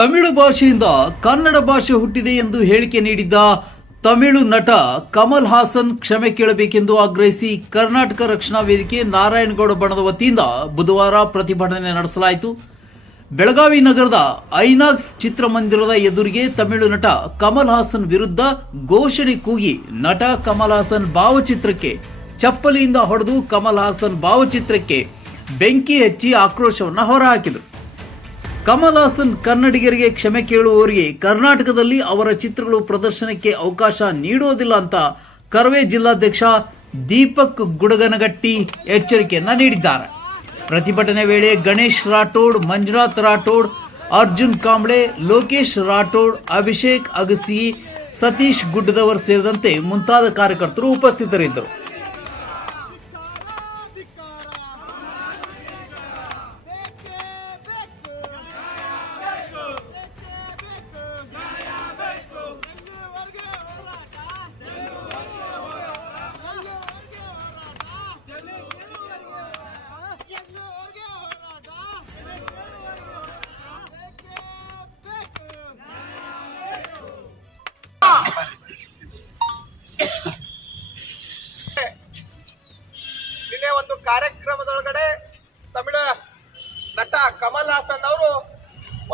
ತಮಿಳು ಭಾಷೆಯಿಂದ ಕನ್ನಡ ಭಾಷೆ ಹುಟ್ಟಿದೆ ಎಂದು ಹೇಳಿಕೆ ನೀಡಿದ್ದ ತಮಿಳು ನಟ ಕಮಲ್ ಹಾಸನ್ ಕ್ಷಮೆ ಕೇಳಬೇಕೆಂದು ಆಗ್ರಹಿಸಿ ಕರ್ನಾಟಕ ರಕ್ಷಣಾ ವೇದಿಕೆ ನಾರಾಯಣಗೌಡ ಬಣದ ವತಿಯಿಂದ ಬುಧವಾರ ಪ್ರತಿಭಟನೆ ನಡೆಸಲಾಯಿತು. ಬೆಳಗಾವಿ ನಗರದ ಐನಾಕ್ಸ್ ಚಿತ್ರಮಂದಿರದ ಎದುರಿಗೆ ತಮಿಳು ನಟ ಕಮಲ್ ಹಾಸನ್ ವಿರುದ್ಧ ಘೋಷಣೆ ಕೂಗಿ ನಟ ಕಮಲ್ ಹಾಸನ್ ಭಾವಚಿತ್ರಕ್ಕೆ ಚಪ್ಪಲಿಯಿಂದ ಹೊಡೆದು ಕಮಲ್ ಹಾಸನ್ ಭಾವಚಿತ್ರಕ್ಕೆ ಬೆಂಕಿ ಹಚ್ಚಿ ಆಕ್ರೋಶವನ್ನು ಹೊರಹಾಕಿದರು. ಕಮಲ್ ಹಾಸನ್ ಕನ್ನಡಿಗರಿಗೆ ಕ್ಷಮೆ ಕೇಳುವವರಿಗೆ ಕರ್ನಾಟಕದಲ್ಲಿ ಅವರ ಚಿತ್ರಗಳು ಪ್ರದರ್ಶನಕ್ಕೆ ಅವಕಾಶ ನೀಡುವುದಿಲ್ಲ ಅಂತ ಕರ್ವೆ ಜಿಲ್ಲಾಧ್ಯಕ್ಷ ದೀಪಕ್ ಗುಡಗನಗಟ್ಟಿ ಎಚ್ಚರಿಕೆಯನ್ನ ನೀಡಿದ್ದಾರೆ. ಪ್ರತಿಭಟನೆ ವೇಳೆ ಗಣೇಶ್ ರಾಠೋಡ್, ಮಂಜುನಾಥ್ ರಾಠೋಡ್, ಅರ್ಜುನ್ ಕಾಂಬ್ಳೆ, ಲೋಕೇಶ್ ರಾಠೋಡ್, ಅಭಿಷೇಕ್ ಅಗಸಿ ಸತೀಶ್ ಗುಡ್ಡದವರ್ ಸೇರಿದಂತೆ ಮುಂತಾದ ಕಾರ್ಯಕರ್ತರು ಉಪಸ್ಥಿತರಿದ್ದರು. ಒಂದು ಕಾರ್ಯಕ್ರಮದೊಳಗಡೆ ತಮಿಳ ನಟ ಕಮಲ್ ಹಾಸನ್ ಅವರು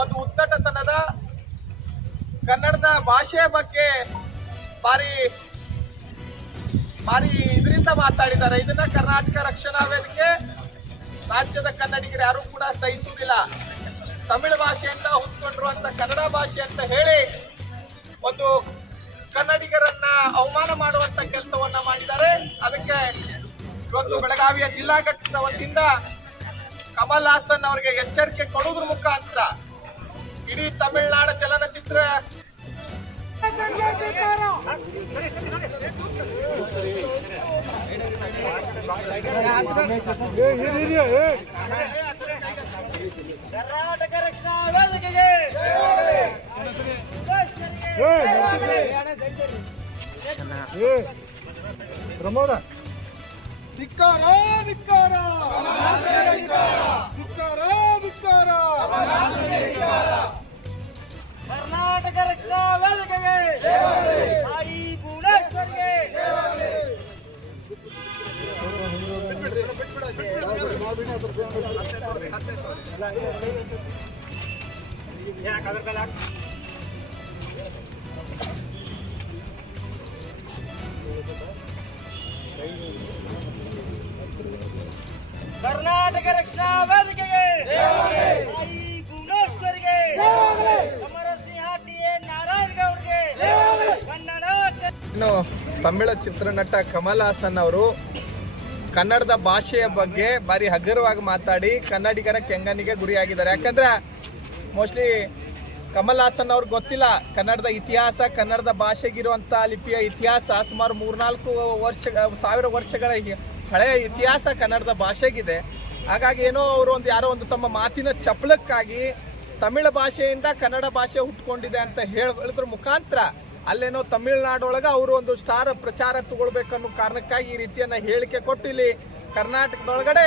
ಒಂದು ಉದ್ದಟತನದ ಕನ್ನಡದ ಭಾಷೆಯ ಬಗ್ಗೆ ಭಾರಿ ಭಾರಿ ಇದರಿಂದ ಮಾತಾಡಿದ್ದಾರೆ. ಇದನ್ನ ಕರ್ನಾಟಕ ರಕ್ಷಣಾ ವೇದಿಕೆ, ರಾಜ್ಯದ ಕನ್ನಡಿಗರು ಯಾರು ಕೂಡ ಸಹಿಸುವುದಿಲ್ಲ. ತಮಿಳು ಭಾಷೆಯಿಂದ ಹುಟ್ಕೊಂಡಿರುವಂತ ಕನ್ನಡ ಭಾಷೆ ಅಂತ ಹೇಳಿ ಒಂದು ಕನ್ನಡಿಗರನ್ನ ಅವಮಾನ ಮಾಡುವಂತ ಕೆಲಸವನ್ನ ಮಾಡಿದ್ದಾರೆ. ಅದಕ್ಕೆ ಇವತ್ತು ಬೆಳಗಾವಿಯ ಜಿಲ್ಲಾ ಘಟಕದ ವತಿಯಿಂದ ಕಮಲ್ ಹಾಸನ್ ಅವರಿಗೆ ಎಚ್ಚರಿಕೆ ಕೊಡುವುದ್ರ ಮುಖಾಂತರ ಇಡೀ ತಮಿಳುನಾಡು ಚಲನಚಿತ್ರ ಪ್ರಮೋದ ಧಿಕ್ಕಾರ ಧಿಕ್ಕಾರ ಧಿಕ್ಕಾರ ಧಿಕ್ಕಾರ ಕರ್ನಾಟಕ ರಕ್ಷಣಾ ವೇದಿಕೆಗೆ ತಾಯಿ ಭುವನೇಶ್ವರಿಗೆ ಕರ್ನಾಟಕ ರಕ್ಷಣಾ ವೇದಿಕೆಗೆ. ಭುವನೇಶ್ವರಿಗೆ. ಸಮರಸಿಂಹ ಟಿ ಎ ಕನ್ನಡ ಇನ್ನು ತಮಿಳ ಚಿತ್ರನಟ ಕಮಲ್ ಹಾಸನ್ ಅವರು ಕನ್ನಡದ ಭಾಷೆಯ ಬಗ್ಗೆ ಬಾರಿ ಹಗುರವಾಗಿ ಮಾತಾಡಿ ಕನ್ನಡಿಗರ ಕೆಂಗನಿಗೆ ಗುರಿಯಾಗಿದ್ದಾರೆ. ಯಾಕಂದ್ರೆ ಮೋಸ್ಟ್ಲಿ ಕಮಲ್ ಹಾಸನ್ ಅವ್ರಿಗೆ ಗೊತ್ತಿಲ್ಲ, ಕನ್ನಡದ ಇತಿಹಾಸ, ಕನ್ನಡದ ಭಾಷೆಗಿರುವಂಥ ಲಿಪಿಯ ಇತಿಹಾಸ ಸುಮಾರು ಮೂರ್ನಾಲ್ಕು ವರ್ಷ, ಸಾವಿರ ವರ್ಷಗಳ ಹಳೆಯ ಇತಿಹಾಸ ಕನ್ನಡದ ಭಾಷೆಗಿದೆ. ಹಾಗಾಗಿ ಏನೋ ಅವರು ಒಂದು ಯಾರೋ ಒಂದು ತಮ್ಮ ಮಾತಿನ ಚಪಲಕ್ಕಾಗಿ ತಮಿಳು ಭಾಷೆಯಿಂದ ಕನ್ನಡ ಭಾಷೆ ಹುಟ್ಕೊಂಡಿದೆ ಅಂತ ಹೇಳ, ಹೇಳಿದ್ರ ಮುಖಾಂತರ ಅಲ್ಲೇನೋ ತಮಿಳ್ನಾಡೊಳಗೆ ಅವರು ಒಂದು ಸ್ಟಾರ್ ಪ್ರಚಾರ ತಗೊಳ್ಬೇಕನ್ನೋ ಕಾರಣಕ್ಕಾಗಿ ಈ ರೀತಿಯನ್ನ ಹೇಳಿಕೆ ಕೊಟ್ಟು ಇಲ್ಲಿ ಕರ್ನಾಟಕದೊಳಗಡೆ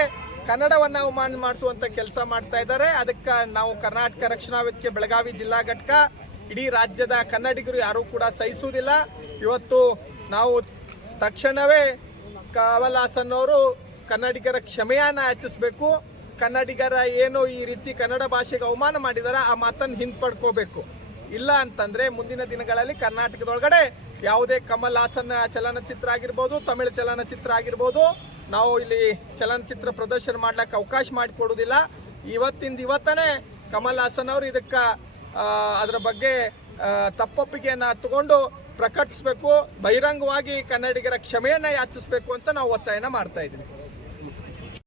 ಕನ್ನಡವನ್ನ ಅವಮಾನ ಮಾಡಿಸುವಂತ ಕೆಲಸ ಮಾಡ್ತಾ ಇದ್ದಾರೆ. ಅದಕ್ಕೆ ನಾವು ಕರ್ನಾಟಕ ರಕ್ಷಣಾ ವೇದಿಕೆ, ಬೆಳಗಾವಿ ಜಿಲ್ಲಾ ಘಟಕ, ಇಡೀ ರಾಜ್ಯದ ಕನ್ನಡಿಗರು ಯಾರೂ ಕೂಡ ಸಹಿಸುವುದಿಲ್ಲ. ಇವತ್ತು ನಾವು ತಕ್ಷಣವೇ ಕಮಲ್ ಹಾಸನ್ ಅವರು ಕನ್ನಡಿಗರ ಕ್ಷಮೆಯನ್ನು ಯಾಚಿಸಬೇಕು. ಕನ್ನಡಿಗರ ಏನು ಈ ರೀತಿ ಕನ್ನಡ ಭಾಷೆಗೆ ಅವಮಾನ ಮಾಡಿದಾರೆ ಆ ಮಾತನ್ನು ಹಿಂಪಡ್ಕೋಬೇಕು. ಇಲ್ಲ ಅಂತಂದ್ರೆ ಮುಂದಿನ ದಿನಗಳಲ್ಲಿ ಕರ್ನಾಟಕದೊಳಗಡೆ ಯಾವುದೇ ಕಮಲ್ ಹಾಸನ್ ಚಲನಚಿತ್ರ ಆಗಿರ್ಬೋದು, ತಮಿಳು ಚಲನಚಿತ್ರ ಆಗಿರ್ಬೋದು, ನಾವು ಇಲ್ಲಿ ಚಲನಚಿತ್ರ ಪ್ರದರ್ಶನ ಮಾಡ್ಲಿಕ್ಕೆ ಅವಕಾಶ ಮಾಡಿಕೊಡುವುದಿಲ್ಲ. ಇವತ್ತಿಂದ ಇವತ್ತನೇ ಕಮಲ್ ಹಾಸನ್ ಅವರು ಇದಕ್ಕ ಅದರ ಬಗ್ಗೆ ತಪ್ಪೊಪ್ಪಿಗೆಯನ್ನ ತಗೊಂಡು ಪ್ರಕಟಿಸಬೇಕು ಬಹಿರಂಗವಾಗಿ ಕನ್ನಡಿಗರ ಕ್ಷಮೆಯನ್ನ ಯಾಚಿಸಬೇಕು ಅಂತ ನಾವು ಒತ್ತಾಯನ ಮಾಡ್ತಾ ಇದ್ದೀವಿ.